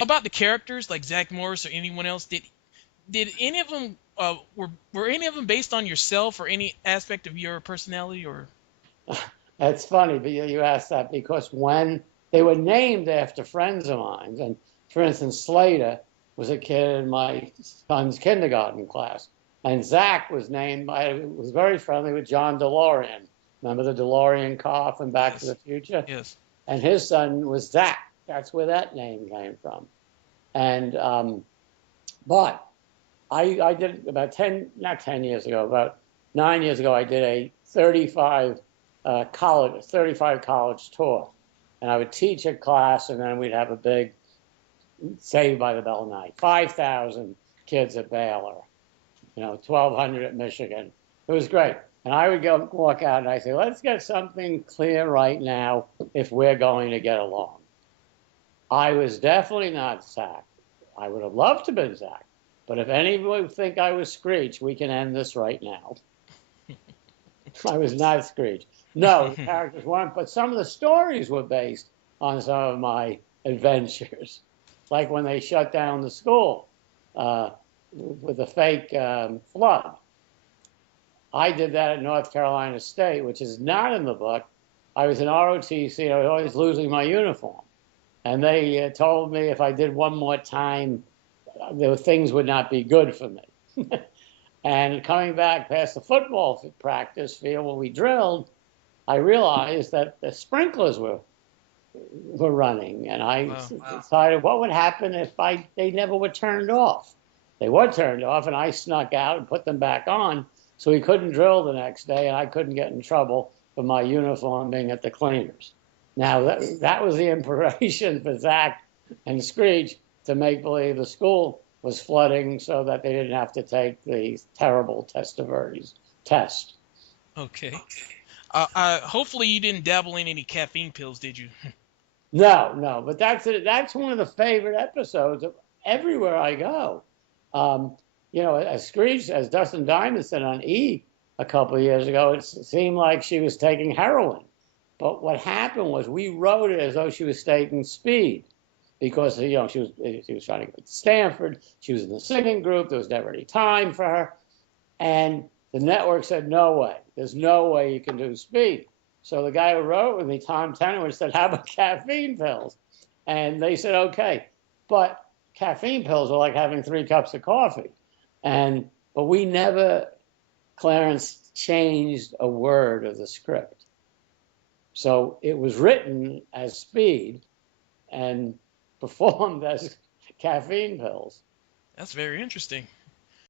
About the characters like Zach Morris or anyone else, did any of them were any of them based on yourself or any aspect of your personality or? That's funny, but you asked that because when they were named after friends of mine, and for instance, Slater was a kid in my son's kindergarten class, and Zach was named. I was very friendly with John DeLorean. Remember the DeLorean car from Back to Yes, the Future? yes. And his son was Zach. That's where that name came from. And but I did about 10, not 10 years ago, about 9 years ago, I did a 35 college tour. And I would teach a class, and then we'd have a big Saved by the Bell night. 5,000 kids at Baylor, 1,200 at Michigan. It was great. And I would go walk out and I say, let's get something clear right now if we're going to get along. I was definitely not Zach. I would have loved to have been Zach. But if anyone would think I was Screech, we can end this right now. I was not Screech. No, the characters weren't, but some of the stories were based on some of my adventures, like when they shut down the school with the fake flood. I did that at North Carolina State, which is not in the book. I was in ROTC. I was always losing my uniform. And they told me if I did one more time, things would not be good for me. And coming back past the football practice field where we drilled, I realized that the sprinklers were running, and I decided what would happen if they never were turned off. They were turned off, and I snuck out and put them back on, so we couldn't drill the next day, and I couldn't get in trouble for my uniform being at the cleaners. Now that was the inspiration for Zach and Screech to make believe the school was flooding so that they didn't have to take the terrible testaverdes test. Okay. Hopefully you didn't dabble in any caffeine pills, did you? No, no, but that's one of the favorite episodes of everywhere I go. Um, as Screech, as Dustin Diamond said on E a couple of years ago, it seemed like she was taking heroin. But what happened was we wrote it as though she was taking speed because she was trying to get to Stanford. She was in the singing group. There was never any time for her, and the network said, "No way. There's no way you can do speed." So the guy who wrote with me, Tom Tenowitz, said, "How about caffeine pills?" And they said, "Okay," but caffeine pills are like having 3 cups of coffee, but we never, Clarence, changed a word of the script. So it was written as speed and performed as caffeine pills. That's very interesting.